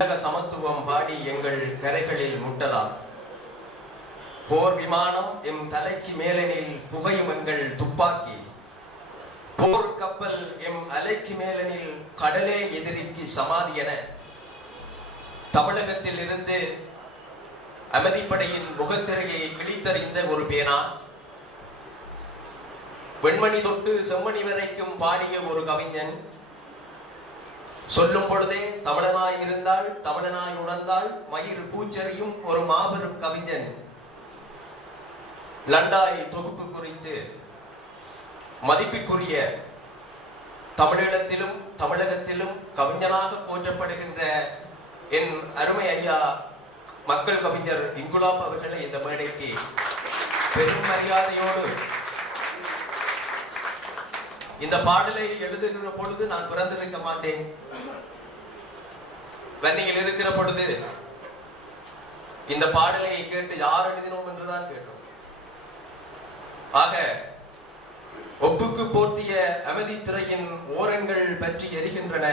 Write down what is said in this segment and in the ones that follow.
சமத்துவம் பாடி எங்கள் கரைகளில் முட்டலாம். போர் விமானம் எம் தலைக்கு மேலனில் புகையும் எங்கள் துப்பாக்கி. போர் கப்பல் எம் அலைக்கு மேலனில் கடலே எதிரிக்கு சமாதி என தமிழகத்தில் இருந்து அமைதிப்படையின் முகத்திரையை கிழித்தறிந்த ஒரு பேனா, வெண்மணி தொட்டு செம்மணி வரைக்கும் பாடிய ஒரு கவிஞன், சொல்லும் பொழுதே தமிழனாய் இருந்தால் தமிழனாய் உணர்ந்தால் மயிறு பூச்செறியும் ஒரு மாபெரும் கவிஞன் லண்டாய் தொகுப்பு குறித்து மதிப்பிற்குரிய தமிழீழத்திலும் தமிழகத்திலும் கவிஞனாக போற்றப்படுகின்ற என் அருமை ஐயா மக்கள் கவிஞர் இன்குலாப் அவர்களை இந்த மேடைக்கு பெரும் மரியாதையோடு, இந்த பாடலை எழுதுகிற பொழுது நான் பிறந்திருக்க மாட்டேன், வன்னியில் இருக்கிற பொழுது இந்த பாடலை கேட்டு யார் எழுதினோம் என்றுதான் கேட்டோம். ஆக ஒப்புக்கு போர்த்திய அமைதி திரையின் ஓரங்கள் பற்றி எரிகின்றன,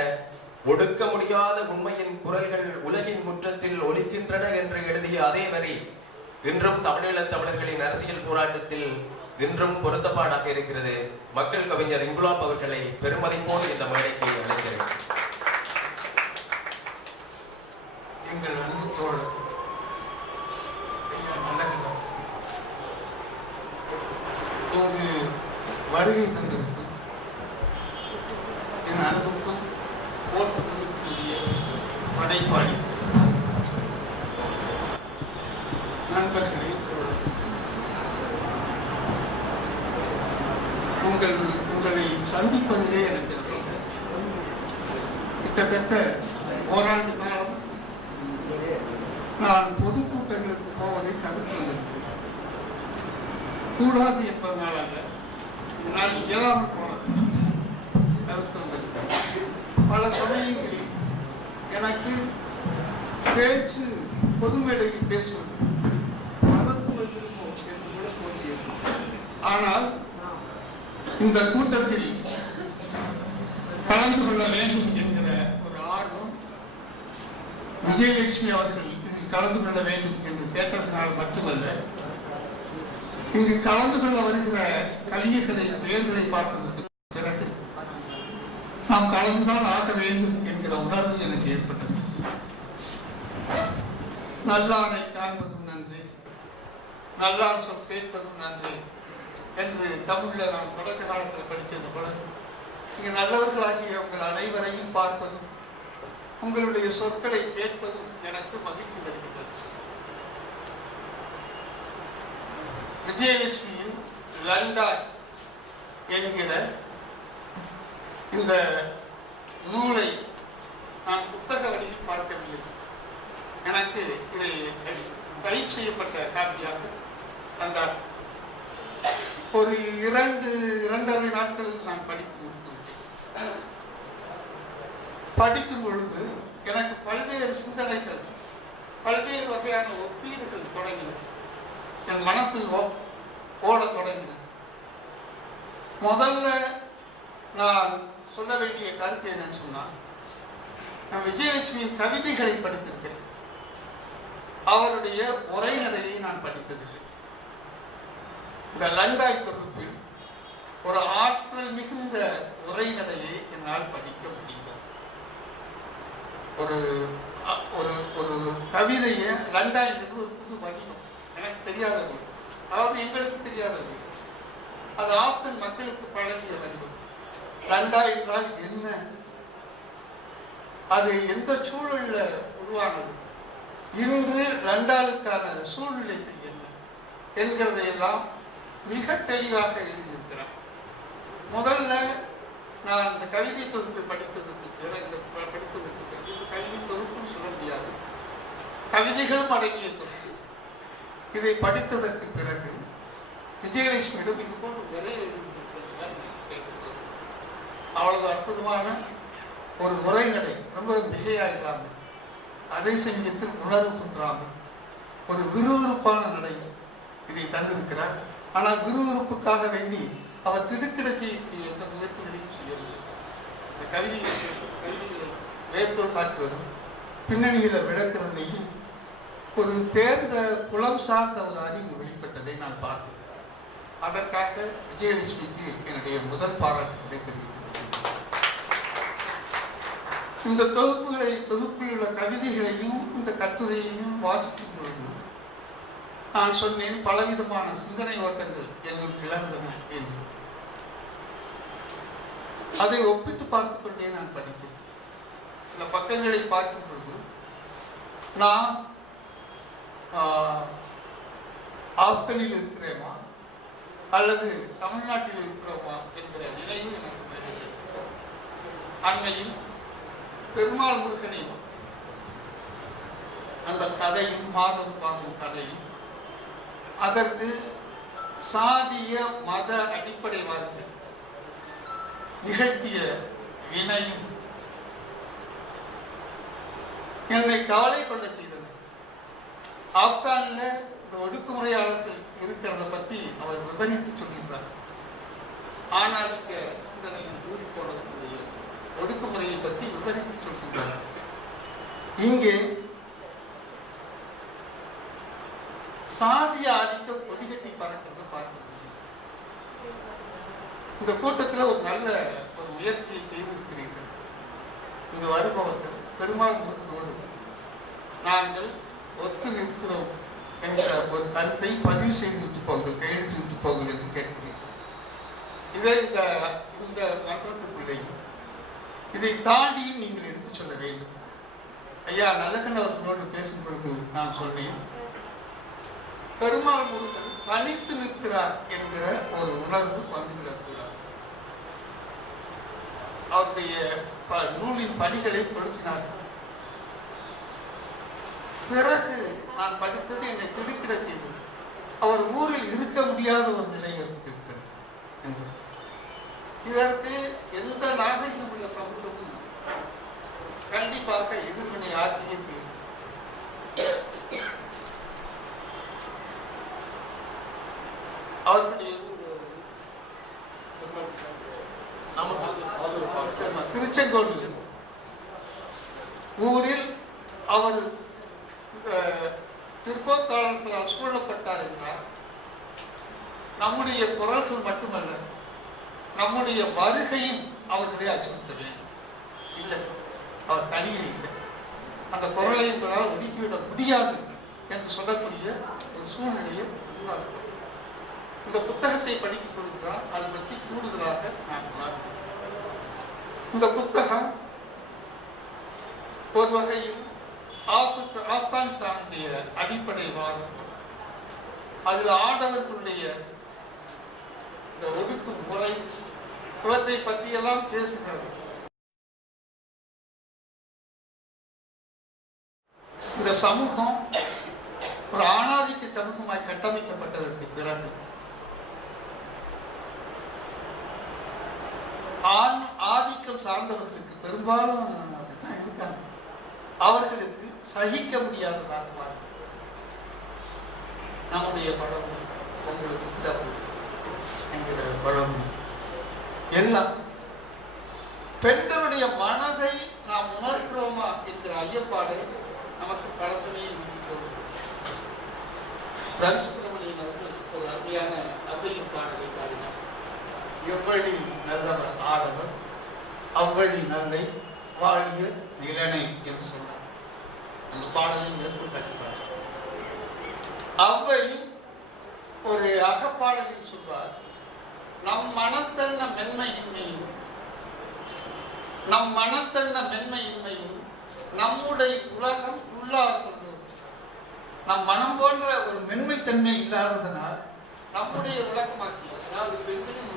ஒடுக்க முடியாத உண்மையின் குரல்கள் உலகின் முற்றத்தில் ஒலிக்கின்றன என்று எழுதிய அதே வரி இன்றும் தமிழீழத் தமிழர்களின் அரசியல் போராட்டத்தில் இன்றும் பொருத்தப்பாடாக இருக்கிறது. மக்கள் கவிஞர் இன்குலாப் அவர்களை பெருமதிப்போடு இந்த மேடைக்கு அழைக்கிறேன். எங்கள் அன்பு தோழர் ஐயா நல்லகண்டம் இங்கு வருகை தந்திருக்கும் என் அன்புக்கும் போற்றுதலுக்குரிய படைப்பாளி நண்பர்களே, தோழர், உங்களை சந்திப்பதிலே எனக்கு கிட்டத்தட்ட ஓராண்டு காலம் நான் பொதுக்கூட்டங்களுக்கு போவதை தவிர்த்து வந்திருக்கிறேன். கூடாது என்பதனால் அல்ல, நான் இயலாமல் போனது தவிர்த்து வந்திருக்கிறேன். பல சமயங்களில் எனக்கு பேச்சு பொது மேடையில் பேசுவது மறந்து கொண்டிருப்போம் என்று கூட தோன்றியது. ஆனால் இந்த கூட்டத்தில் கலந்து கொள்ள வேண்டும் என்கிற ஒரு ஆர்வம் விஜயலட்சுமி அவர்கள் இதில் கலந்து கொள்ள வேண்டும் என்று கேட்டதனால் மட்டுமல்ல, இங்கு கலந்து கொள்ள வருகிற கவிஞர்களின் பெயர்களை பார்த்ததற்கு பிறகு நாம் கலந்துதான் ஆக வேண்டும் என்கிற உணர்வு எனக்கு ஏற்பட்டது. நல்லாரை காண்பதும் நன்றி, நல்லார் சொல் கேட்பதும் நன்றி என்று தமிழில் நான் தொடக்க காலத்தில் படித்தது போல, இங்கு நல்லவர்களாகிய உங்கள் அனைவரையும் பார்ப்பதும் உங்களுடைய சொற்களை கேட்பதும் எனக்கு மகிழ்ச்சி தருகின்றது. விஜயலட்சுமியின் லண்டாய் என்கிற இந்த நூலை நான் புத்தக வழியில் பார்க்கவில்லை. எனக்கு இதை டைப் செய்யப்பட்ட காப்பியாக வந்தார். ஒரு இரண்டரை நாட்கள் நான் படித்து முடித்துவிட்டேன். படிக்கும் பொழுது எனக்கு பல்வேறு சிந்தனைகள், பல்வேறு வகையான ஒப்பீடுகள் தொடங்கின, என் மனத்தில் ஓட தொடங்கின. முதல்ல நான் சொல்ல வேண்டிய கருத்து என்னன்னு சொன்னால், நான் விஜயலட்சுமியின் கவிதைகளை படித்திருக்கிறேன், அவருடைய உரைநடையை நான் படித்ததில்லை. இந்த லண்டாய் தொகுப்பில் ஒரு ஆற்றல் மிகுந்த உரைநடையை என்னால் படிக்க முடிந்தது. ஒரு ஒரு கவிதையை லண்டாய்ங்கிறது ஒரு புது வடிவம், எனக்கு தெரியாதது, அதாவது எங்களுக்கு தெரியாதது, அது ஆப்கன் மக்களுக்கு பழகிய வடிவம். லண்டா என்றால் என்ன, அது எந்த சூழல்ல உருவானது, இன்று லண்டாலுக்கான சூழ்நிலைகள் என்ன என்கிறதையெல்லாம் மிக தெளிவாக எழுதியிருக்கிறார். முதல்ல நான் இந்த கவிதை தொகுப்பை படித்ததற்கு பிறகு கவிதை தொகுப்பும் சொல்ல முடியாது, கவிதைகளும் அடங்கிய தொகுப்பு. இதை படித்ததற்கு பிறகு விஜயலட்சுமியிடம் இது போன்று நிறைய கேட்டுக்கொள்ளும். அவ்வளவு அற்புதமான ஒரு உரைநடை, ரொம்ப மிகையாக இல்லாமல், அதே சமயத்தில் உணர்வு குன்றாமல் ஒரு விறுவிறுப்பான நடை இதை தந்திருக்கிறார். ஆனால் விறுவிறுப்புக்காக வேண்டி அவர் திடுக்கிட செய்யக்கூடிய எந்த முயற்சிகளையும் செய்யவில்லை. இந்த கவிதைகளை மேற்கோள் காட்டுவதும் பின்னணியில விளக்குறதுலையும் ஒரு தேர்ந்த புலம் சார்ந்த ஒரு அறிவு வெளிப்பட்டதை நான் பார்த்தேன். அதற்காக விஜயலட்சுமிக்கு என்னுடைய முதல் பாராட்டுகளை தெரிவித்துக் கொள்கிறேன். இந்த தொகுப்பில் உள்ள கவிதைகளையும் இந்த கட்டுரையையும் வாசிக்கும் பொழுது நான் சொன்னேன், பலவிதமான சிந்தனை ஓட்டங்கள் என்னுள் கிளர்ந்தன என்று. அதை ஒப்பிட்டு பார்த்துக் கொண்டே நான் படித்தேன். சில பக்கங்களை பார்க்கும் பொழுது நான் ஆப்கனில் இருக்கிறேமா அல்லது தமிழ்நாட்டில் இருக்கிறோமா என்கிற நினைவு எனக்கு அண்மையில் பெருமாள் முருகனின் அந்த கதையும் மாதம் பாகும் கதையும் அதற்கு சாதிய மத அடிப்படைவாதிகள் நிகழ்த்திய வினையும் என்னை கவலை கொள்ள செய்தது. ஆப்கான்ல இந்த ஒடுக்குமுறையாளர்கள் இருக்கிறத பற்றி அவர் விவரித்து சொல்கின்றார். ஆணாதிக்க சிந்தனையின் ஊறி போடக்கூடிய ஒடுக்குமுறையை பற்றி விவரித்து சொல்கின்றார். இங்கே சாதிய ஆதிக்க கொடிகட்டி பறக்கிறத பார்க்க முடியும். இந்த கூட்டத்தில் ஒரு நல்ல ஒரு முயற்சியை செய்திருக்கிறீர்கள். இங்கு வருபவர்கள் பெருமாள் முருகனோடு நாங்கள் ஒத்து நிற்கிறோம் என்ற ஒரு கருத்தை பதிவு செய்து விட்டு போங்கள், கையெழுத்து விட்டு போங்கள் என்று கேட்கிறீர்கள். இதை இந்த மன்றத்துக்குள்ளேயும் இதை தாண்டியும் நீங்கள் எடுத்துச் சொல்ல வேண்டும். ஐயா நல்லகன் அவர்களோடு பேசும் பொழுது நான் சொன்னேன், பெருமாள் முருகன் தனித்து நிற்கிறார் என்கிற ஒரு உணர்வு வந்துவிடக்கூடாது. அவருடைய நூலின் படிகளை கொளுத்தினார்கள். பிறகு நான் படித்தது என்னை திடுக்கிட செய்தது. அவர் ஊரில் இருக்க முடியாத ஒரு நிலை ஏற்பட்டிருக்கிறது என்று. இதற்கு எந்த நாகரிகம் உள்ள சமூகமும் கண்டிப்பாக எதிர்வினை ஆற்றியே தீரும். அவர்களுடைய திருச்செங்கோடு ஊரில் அவர் பிற்போக்காளர்களால் சூழப்பட்டார் என்றால் நம்முடைய குரல்கள் மட்டுமல்ல, நம்முடைய வருகையும் அவர்களை அச்சுறுத்த வேண்டும். இல்லை, அவர் தனியே இல்லை, அந்த குரலை எங்களால் ஒதுக்கிவிட முடியாது என்று சொல்லக்கூடிய ஒரு சூழ்நிலையை உருவாக்கும். இந்த புத்தகத்தை படிக்கும் பொழுதுதான் அதை பற்றி கூடுதலாக நான் உணர்ந்தேன். இந்த புத்தகம் ஒரு வகையில் ஆப்கானிஸ்தானுடைய அடிப்படை வாதம், அதில் ஆடவர்களுடைய இந்த ஒடுக்கும் முறை இவற்றை பற்றியெல்லாம் பேசுகிறது. இந்த சமூகம் ஒரு ஆணாதிக்க சமூகமாய் கட்டமைக்கப்பட்டதற்கு பிறகு ஆண் ஆதிக்கம் சார்ந்தவர்களுக்கு பெரும்பாலும் அப்படித்தான் இருக்காங்க. அவர்களுக்கு சகிக்க முடியாததாக நம்முடைய பழமொழி, உங்களுக்கு என்கிற பழமொழி எல்லாம் பெண்களுடைய மனதை நாம் உணர்கிறோமா என்கிற ஐயப்பாடை நமக்கு பல சமயம் தரிசுப்பிரமணியன் அவர்கள் ஒரு அருமையான அவ்வையின் பாடலை பாடினார். எவ்வழி நல்லவர் ஆடவர், அவ்வழி நல்லை வாழிய நிலனை என்று சொன்னார். அந்த பாடலை மேற்கொண்டார். அவ்வை ஒரு அகப்பாடலில் சொல்வார், நம் மனத்தன்ன மென்மையின்மையும் நம்முடைய உலகம் உள்ளார் கொண்டு, நம் மனம் போன்ற ஒரு மென்மைத்தன்மை இல்லாததனால் நம்முடைய உலகமாக்கி, அதாவது பெண்களின்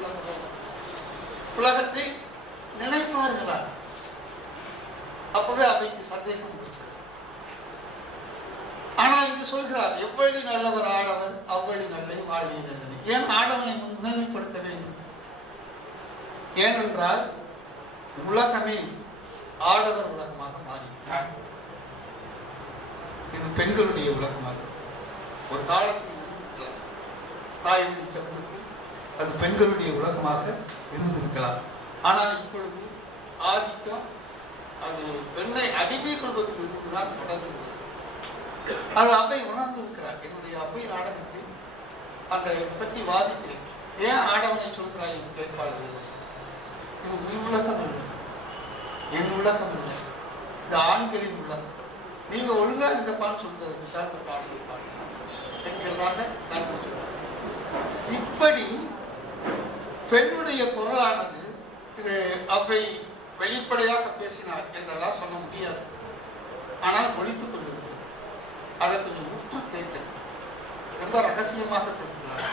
உலகத்தை நினைப்பார்களா? அப்பவே அவைக்கு சந்தேகம் இருக்கு. ஆனா இங்கு சொல்கிறார், எவ்வளவு நல்லவர் ஆடவர், அவ்வளவு நல்லை வாழிய நிலை. ஏன் ஆடவனை முதன்மைப்படுத்த வேண்டும்? ஏனென்றால் உலகமே ஆடவர் உலகமாக மாறிவிட்டார். இது பெண்களுடைய உலகமாக ஒரு காலத்தில் தாய்மொழி சமூகத்தில் அது பெண்களுடைய உலகமாக இருந்திருக்கலாம். ஆனால் இப்பொழுது ஆதிக்கம் அது பெண்ணை அடிமை கொள்வதில் இருந்துதான் தொடங்குகிறது. அது அவை உணர்ந்திருக்கிறார். என்னுடைய அவை நாடகத்தில் அந்த இதை பற்றி வாதிக்கிறேன். ஏன் ஆடவனை சொல்கிறாய் என்று கேட்பார்கள். இது உன் உலகம் இல்லை, என் உலகம் இல்லை, இது ஆண்களின் உலகம். நீங்க ஒழுங்கா இருந்தப்பான்னு சொல்றதுக்கு தான் இந்த பாடலை பாடுகிறாங்க. எங்கெல்லாமே நன்மை சொல்றாங்க. இப்படி பெண்ணுடைய குரலானது இது அவை வெளிப்படையாக பேசினார் என்றெல்லாம் சொல்ல முடியாது. ஆனால் ஒழித்துக் கொண்டிருக்கிறது. அதை கொஞ்சம் உற்று கேட்கணும். ரொம்ப ரகசியமாக பேசுகிறார்.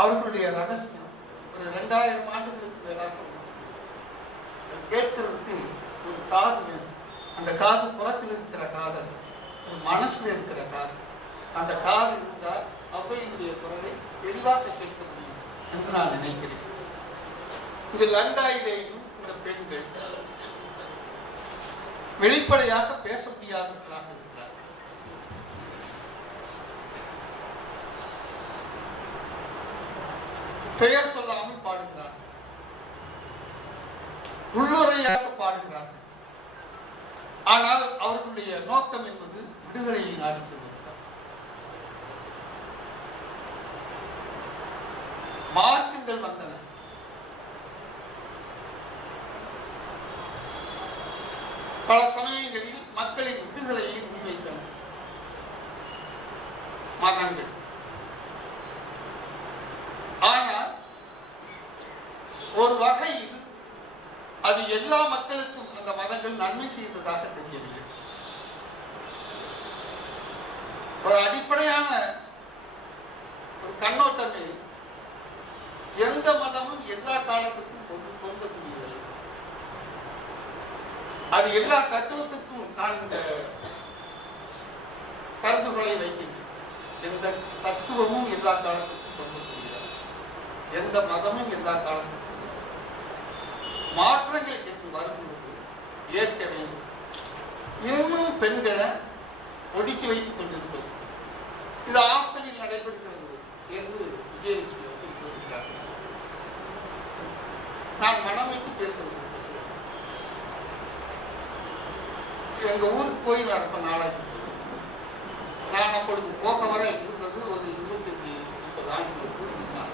அவர்களுடைய ரகசியம் ஒரு 2000 ஆண்டுகளுக்கு மேலாக கேட்கறதுக்கு ஒரு காது வேணும். அந்த காது புறத்தில் இருக்கிற காதல், அது மனசுல இருக்கிற காது. அந்த காது இருந்தால் அவ்வையினுடைய குரலை தெளிவாக கேட்க முடியும் என்று நான் நினைக்கிறேன். இது லண்டாயிலேயும் இந்த பெண்கள் வெளிப்படையாக பேச முடியாதவர்களாக இருக்கிறார்கள். பெயர் சொல்லாமல் பாடுகிறார்கள், உள்ளுரையாக பாடுகிறார்கள். ஆனால் அவர்களுடைய நோக்கம் என்பது விடுதலையை நாடி செல்வதுதான். மார்க்கங்கள் வந்தன. பல சமயங்களில் மக்களின் விடுதலையை முன்வைத்தன மதங்கள். ஆனால் ஒரு வகையில் அது எல்லா மக்களுக்கும் அந்த மதங்கள் நன்மை செய்ததாக தெரியவில்லை. ஒரு அடிப்படையான ஒரு கண்ணோட்டமே எந்த மதமும் எல்லா காலத்துக்கும் பொருந்தக்கூடியது. அது எல்லா தத்துவத்துக்கும் நான் இந்த கருதுகோளை வைக்கின்றேன். எந்த தத்துவமும் எல்லா காலத்துக்கும் பொருந்தக்கூடியது, எந்த மதமும் எல்லா காலத்துக்கும். மாற்றங்கள் என்று வரும்பொழுது ஏற்க வேண்டும். இன்னும் பெண்களை ஒடுக்கி வைத்துக் கொண்டிருப்பது இது ஆப்கனில் நடைபெறுகிறது என்று விஜயலட்சுமி அவர்கள் கூறுகிறார்கள். நான் மனம் வைத்து பேசுவது. எங்க ஊருக்கு போய் நான் ரொம்ப நாளாகி. நான் அப்பொழுது போக வர இருந்தது ஒரு 25-30 ஆண்டுகளுக்கு முன்னால்.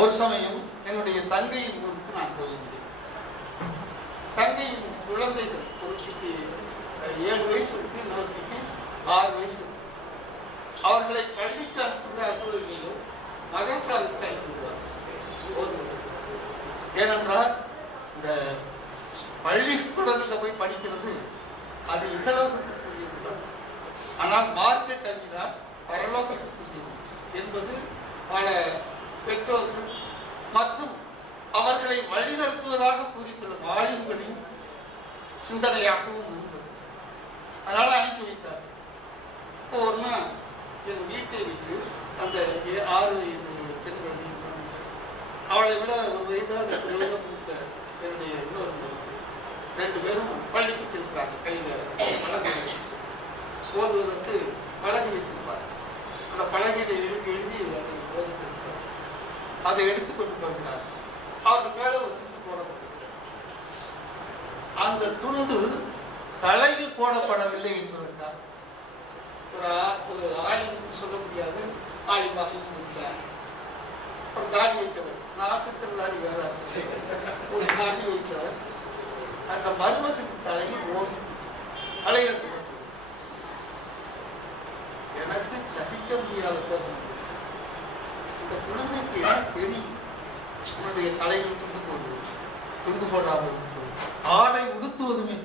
ஒரு சமயம் என்னுடைய தங்கையின் ஊருக்கு நான் போயிருந்தேன். தங்கையின் குழந்தைகள், ஒருத்திக்கு 7 வயசு இருக்கு, இன்னொருத்திக்கு 6 வயசு. அவர்களை பள்ளிக்கு அனுப்புகிறார்களோ இல்லையோ மதரசாவுக்கு அனுப்புகிறார்கள். ஏனென்றால் இந்த பள்ளிக்கூடங்களில் போய் படிக்கிறது அது இகலோகத்திற்குரியதுதான். ஆனால் மார்க்க கல்விதான் பரலோகத்திற்குரியது என்பது பல பெற்றோர்கள் மற்றும் அவர்களை வழிநடத்துவதாக கூறிக்கொள்ளும் ஆளுங்களின் சிந்தனையாகவும் இருந்தது. அதனால அனுப்பி வைத்தார். இப்போ ஒரு நாள் என் வீட்டை விட்டு அந்த 6 பெண்கள், அவளை விட ஒரு வயதாக மூத்த என்னுடைய இன்னொரு 2 பேரும் பள்ளிக்கு செல்கிறாங்க. கையில் பலகை ஓதுவதற்கு பலகை வைத்திருப்பார். அந்த பலகையை எழுதி அதை ஓதுகிறார். அதை எடுத்துக்கொண்டு போகிறார். அவருக்கு மேல ஒரு துண்டு போடப்பட்டிருக்கிறது. அந்த துண்டு தலையில் போடப்படவில்லை என்பதற்காக ஒரு ஆலிம் சொல்ல முடியாது, ஆலிமாக இருக்கிறார். ஒரு தாடி வைக்கிறார். நாட்டுக்கு தாடி வேற ஒரு தாடி வைக்கிறார். அந்த மருமகன் தலையில் ஓடி அலையில எனக்கு சகிக்க முடியாத கோபம். இந்த குழந்தைக்கு என்ன தெரியும்? உன்னுடைய தலையில் துண்டு போடாமல் இருப்பது, ஆடை உடுத்துவதுமே,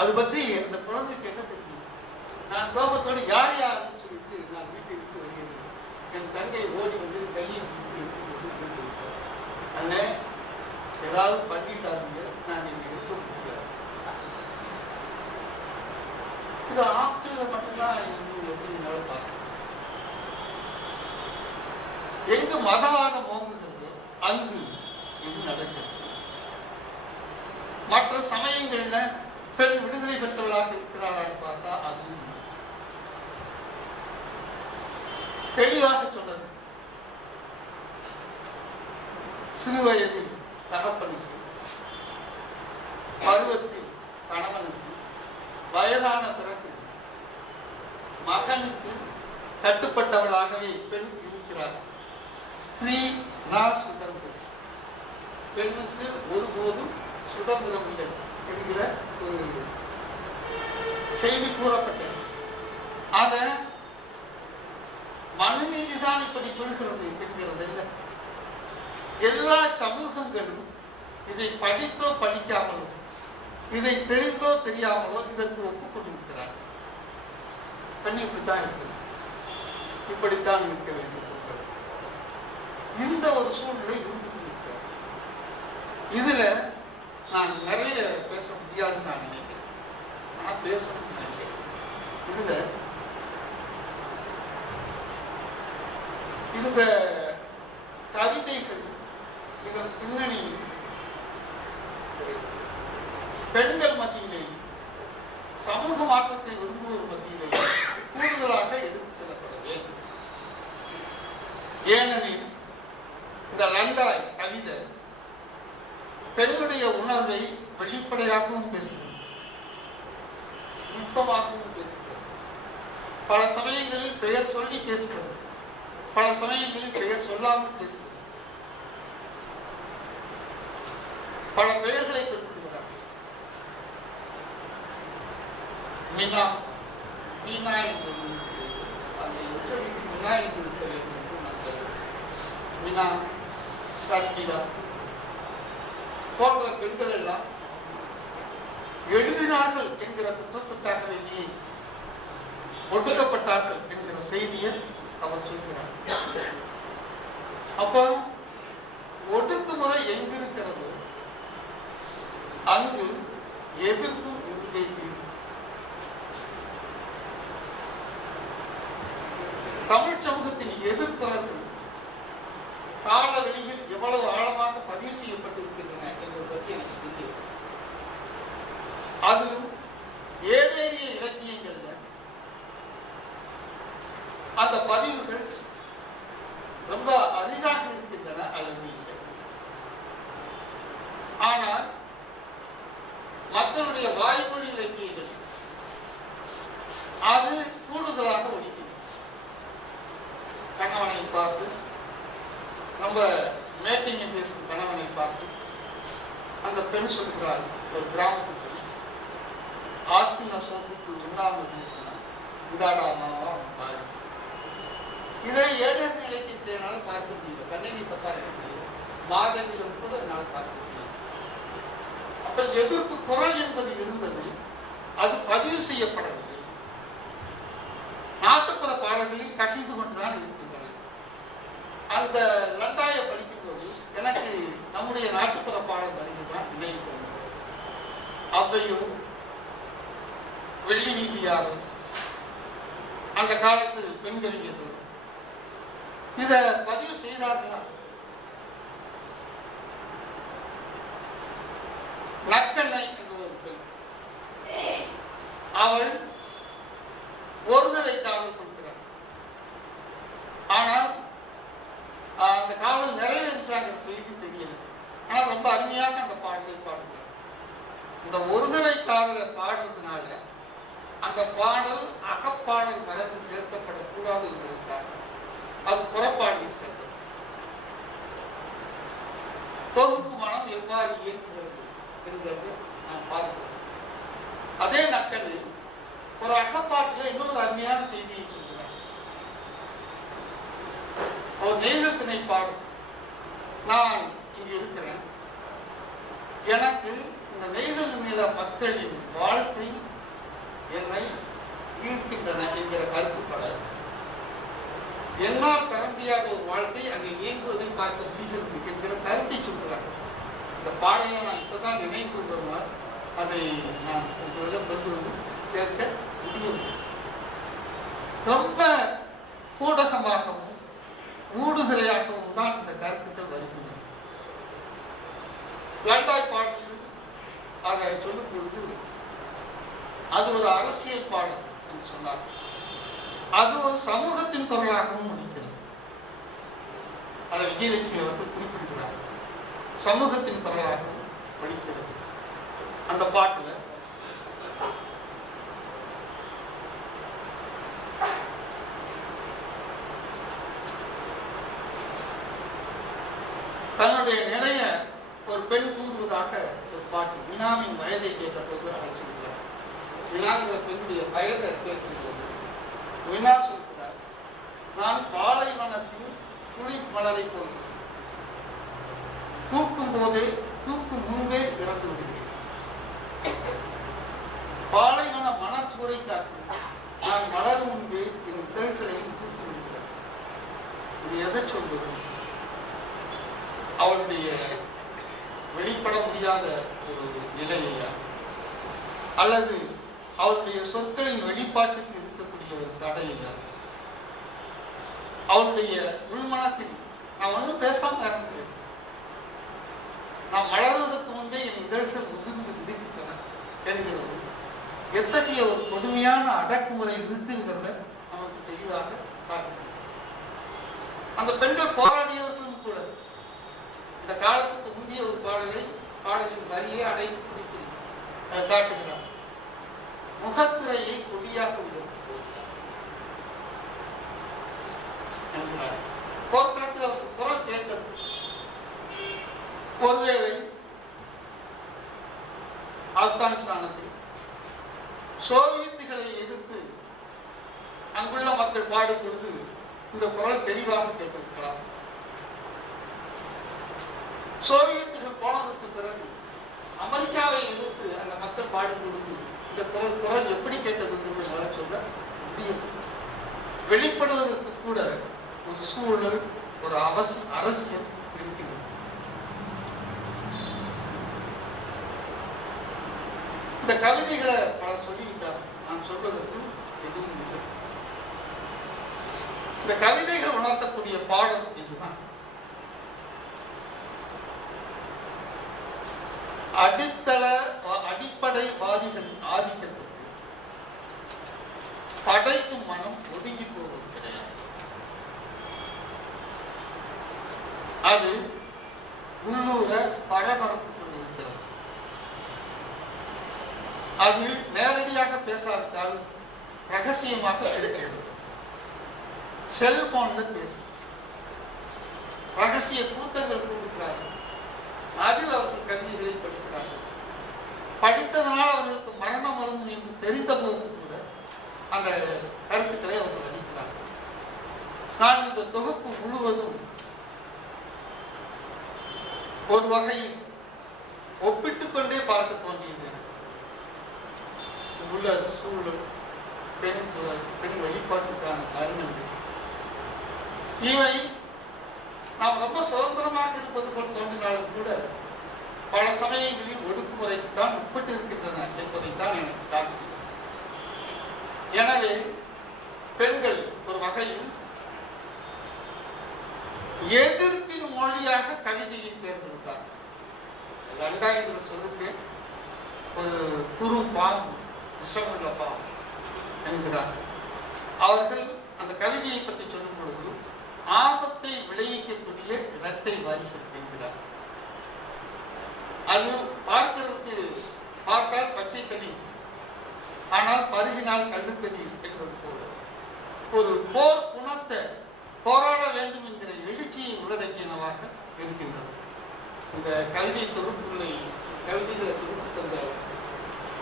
அது பற்றி அந்த குழந்தைக்கு என்ன தெரியும்? நான் கோபத்தோடு யார் யாருன்னு சொல்லிட்டு நான் வீட்டை விட்டு வருகிறேன். என் தங்கை ஓடி வந்து கையை எடுத்து அண்ணே ஏதாவது பண்ணிட்டாருங்க, நான் இங்க இருக்க முடியாது. இது ஆப்ஷன்ல மட்டும்தான் எப்படி பார்க்க. எங்கு மதவாதம் ஓங்குகிறதோ அங்கு இது நடக்கிறது. மற்ற சமயங்கள்ல பெண் விடுதலை பெற்றவர்களாக இருக்கிறார்கள் பார்த்தா அது தெளிவாக சொன்னது. சிறு வயதில் தகப்பனை பருவத்தில் கணவனுக்கு, வயதான பிறகு மகனுக்கு கட்டுப்பட்டவளாகவே பெண் இருக்கிறார். ஸ்திரீ நா சுதந்திரம், பெண்ணுக்கு ஒருபோதும் சுதந்திரம் இல்லை என்கிற ஒரு செய்தி கூறப்பட்டது. அத மனுநீதிதான் இப்படி சொல்கிறது என்கிறது இல்லை. எல்லா சமூகங்களும் இதை படித்தோ படிக்காமலோ, இதை தெரிந்தோ தெரியாமலோ இதற்கு ஒப்புக்கொண்டிருக்கிறார். பெண் இப்படித்தான் இருக்கணும், இப்படித்தான் இருக்க வேண்டும். இந்த ஒரு சூழ்நிலை இருந்து கொண்டிருக்கிறது. இதுல நான் நிறைய பேச முடியாதுன்னு நான் நினைக்கிறேன். ஆனா பேசணும்னு நினைக்கிறேன். இதுல இந்த கவிதைகள், இதன் பின்னணி பெண்கள் மத்தியிலே, சமூக மாற்றத்தை விரும்புவோர் மத்தியிலே கூடுதலாக எடுத்துச் செல்லப்பட வேண்டும். ஏனெனில் இந்த லண்டாய் கவிதை பெண்ணுடைய உணர்வை வெளிப்படையாகவும் பேசுகிறது, நுட்பமாகவும் பேசுகிறது. பல சமயங்களில் பெயர் சொல்லி பேசுகிறது, பல சமயங்களில் பெயர் சொல்லாமல் பேசுகிறது. பல பெயர்களை குறிப்பிடுகிறார். மீனா, மீனா என்பது அந்த உச்சரிப்பு மீனா என்று இருக்க வேண்டும் என்று நான் கருதுகிறேன். மீனா, சர்மிளா போன்ற பெண்கள் எல்லாம் எழுதினார்கள் என்கிற குற்றத்துக்காக வேண்டி ஒடுக்கப்பட்டார்கள் என்கிற செய்தியை அவர் சொல்கிறார். அப்போ ஒடுக்குமுறை எங்கிருக்கிறது அங்கு எதிர்ப்பு இருந்தே தீரும். தமிழ் சமூகத்தின் எதிர்ப்புகள் கால வெளியில் எவ்வளவு ஆழமாக பதிவு செய்யப்பட்டிருக்கின்றன என்பது பற்றி எனக்கு தெரியும். அதிலும் ஏதேறிய இலக்கியங்கள்ல அந்த பதிவுகள் ரொம்ப அரிதாக இருக்கின்றன அல்லது இல்லை. ஆனால் மக்களுடைய வாய்மொழி இலக்கியங்கள் அது கூடுதலாக ஒழிக்கிறது. கணவனை பார்த்து, நம்ம மேட்டிங்கை பேசும் கணவனை பார்த்து அந்த பெண் சொல்கிறார், ஒரு கிராமத்துக்கு ஆத்மின சொத்துக்கு உண்ணாமல் பேசினா இதாடா மாவா தாய். இதை ஏழேச இலக்கியத்தில் என்னால் பார்க்க முடியல, கண்ணகி தப்பா இருக்க முடியல, மாதவிடம் கூட என்னால் பார்க்க முடியல. அப்ப எதிர்ப்பு குரல் என்பது இருந்தது, அது பதிவு செய்யப்படவில்லை. நாட்டுப்புற பாடல்களில் கசிந்து கொண்டுதான் இருக்கின்றன. அந்த லண்டாய படிக்கும்போது எனக்கு நம்முடைய நாட்டுப்புற பாடல் வருகிறதான் நினைவு. அவ்வையும் வெள்ளி நீதியாரும் அந்த காலத்து பெண் கவிஞர்கள் இத பதிவு செய்தார்களா? நக்கண்ணை என்ற ஒரு பெண், அவள் ஒருதலை காதல் கொடுக்கிறார். ஆனால் அந்த காதல் நிறைவேற்றாங்கிற செய்தி தெரியல. ஆனால் ரொம்ப அருமையாக அந்த பாடலை பாடுகிறார். இந்த ஒருதலை காதலை பாடுறதுனால அந்த பாடல் அகப்பாடல் மரபில் சேர்க்கப்படக்கூடாது என்பதற்காக அது புறப்பாடில் சேர்க்கப்படும். தொகுப்பு மனம் எவ்வாறு இயங்குகிறது என்கிறது நாம் பார்க்கிறோம். அதே நக்கல் ஒரு அகப்பாட்டில் இன்னொரு அருமையான செய்தியை சொல்கிறார். ஒரு நெய்தல் திணை பாடும், நான் இங்கு இருக்கிறேன், எனக்கு இந்த நெய்தல் மீத மக்களின் வாழ்க்கை என்னை ஈர்க்கின்றன என்கிற கருத்துப்பட என்னால் தர முடியாத ஒரு வாழ்க்கை அங்கே இயங்குவதை பார்க்க முடிகிறது என்கிற கருத்தை சொல்கிறார்கள். இந்த பாடலை நான் இப்பதான் நினைத்து வருவார், அதை நான் உங்களிடம் கொண்டு வந்து சேர்க்க முடியவில்லை. ரொம்ப ஊடகமாகவும் ஊடுதலையாகவும் தான் இந்த கருத்துக்கள் வருகின்றன. லண்டாய் பாடல் அதை சொல்லும் பொழுது அது ஒரு அரசியல் பாடல் என்று சொன்னார். அது ஒரு சமூகத்தின் குரலாகவும் முடிக்கிறது. அதை விஜயலட்சுமி அவர்கள் குறிப்பிடுகிறார். சமூகத்தின் குரலாகவும் படிக்கிறது. அந்த பாட்டுல தன்னுடைய நிலைய ஒரு பெண் கூறுவதாக ஒரு பாட்டு. வினாவின் வயதை கேட்டபோது அவர் சொல்கிறார். வினாங்கிற பெண்ணுடைய வயதை கேட்கும்போது வினா சொல்கிறார், நான் பாலைவனத்தின் குளிர் மலரை போன்றேன், தூக்கும் போதே தூக்கும் முன்பே இறந்து விடுகிறேன். பாலைவன மனச்சூரை காற்று நான் வளரும் முன்பே என் இதழ்களை விசித்து விடுகிறேன். இது எதை சொல்வது? அவருடைய வெளிப்பட முடியாத ஒரு நிலையா, அல்லது அவருடைய சொற்களின் வெளிப்பாட்டுக்கு இருக்கக்கூடிய ஒரு தடையா, அவருடைய உள்மனத்தில் நான் ஒன்றும் பேசாம இருந்தேன், நான் வளர்வதற்கு முன்பே என் இதழ்கள் உதிர்ந்து விடுகின்றன என்கிறது எத்தகைய ஒரு கொடுமையான அடக்குமுறை இருக்குங்கிறத நமக்கு தெளிவாக காட்டுகிறது. அந்த பெண்கள் போராடியவர்களும் கூட இந்த காலத்துக்கு முந்தைய ஒரு பாடலின் வரியை அடைத்து பிடித்து காட்டுகிறார். முகத்திரையை கொடியாக உயர்த்தி என்கிறார். போர்க்களத்தில் அவருக்கு குரல் கேட்டது. ஒருவேளை ஆப்கானிஸ்தானத்தில் சோவியத்துகளை எதிர்த்து அங்குள்ள மக்கள் பாடும் பொழுது இந்த குரல் தெளிவாக கேட்டிருக்கலாம். சோவியத்துகள் போனதற்கு பிறகு அமெரிக்காவை எதிர்த்து அந்த மக்கள் பாடும் பொழுது இந்த குரல் எப்படி கேட்டது என்று வர சொல்ல முடியும். வெளிப்படுவதற்கு கூட ஒரு சூழல், ஒரு அரசியல் இருக்கிறது. இந்த கவிதைகளை பலர் சொல்லிவிட்டார், நான் சொல்வதற்கு எதுவும் இல்லை. இந்த கவிதைகள் உணர்த்தக்கூடிய பாடம் இதுதான். அடிப்படைவாதிகளின் ஆதிக்கத்துக்கு படைக்கும் மனம் ஒதுங்கி போவது கிடையாது. அது உள்ளூர பரபரத்துக் கொண்டிருக்கிறது. அது நேரடியாக பேசாவிட்டால் ரகசியமாக இருக்கிறது. செல்போன்ல பேசும் ரகசிய கூட்டங்கள் கூடுகிறார்கள். அதில் அவர்கள் கவிதைகளை படிக்கிறார்கள். படித்ததனால் அவர்களுக்கு மரணம் வரும் என்று தெரிந்த போதும் கூட அந்த கருத்துக்களை அவர்கள் அளிக்கிறார்கள். நான் இந்த தொகுப்பு முழுவதும் ஒரு வகையில் ஒப்பிட்டுக் கொண்டே பார்க்க தோன்றியது. உள்ள சூழல், பெண் குரல், பெண் வெளிப்பாட்டுக்கான தருணங்கள், இவை நாம் ரொம்ப சுதந்திரமாக இருப்பது போல் தோன்றினாலும் கூட பல சமயங்களில் ஒடுக்குமுறைக்குத்தான் உட்பட்டு இருக்கின்றன என்பதைத்தான் எனக்கு காட்டுகிறது. எனவே பெண்கள் ஒரு வகையில் எதிர்ப்பின் மொழியாக கவிதையை தேர்ந்தெடுத்தார். ரெண்டாயிரத்துல சொல்லுக்கு ஒரு குரு பாம்பு, விஷமுள்ள பாம்பு என்கிறார். அவர்கள் அந்த கவிதையை பற்றி சொல்லும் பொழுது ஆபத்தை விளைவிக்கக்கூடிய இரட்டை வரிகள் என்கிறார். அது பார்த்தால் பச்சை தண்ணி, ஆனால் பருகினால் கல்லு தண்ணி என்பது போல ஒரு போர் குணத்தை, போராட வேண்டும் என்கிற எழுச்சியை உள்ளடக்கியனவாக இருக்கின்றது. இந்த கவிதை தொகுப்புகளை, கவிதைகளை தொகுப்பு தந்த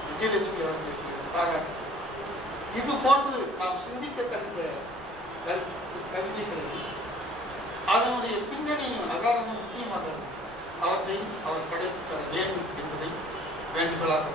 விஜயலட்சுமி அவர்களுக்கு பாராட்டு. இது போன்று நாம் சிந்திக்கத்தக்க கவிதைகளை அதனுடைய பின்னணியும் ஆதாரமும் முக்கியமாக அவற்றை அவர் படைத்து தர வேண்டும் என்பதை வேண்டுகோளாக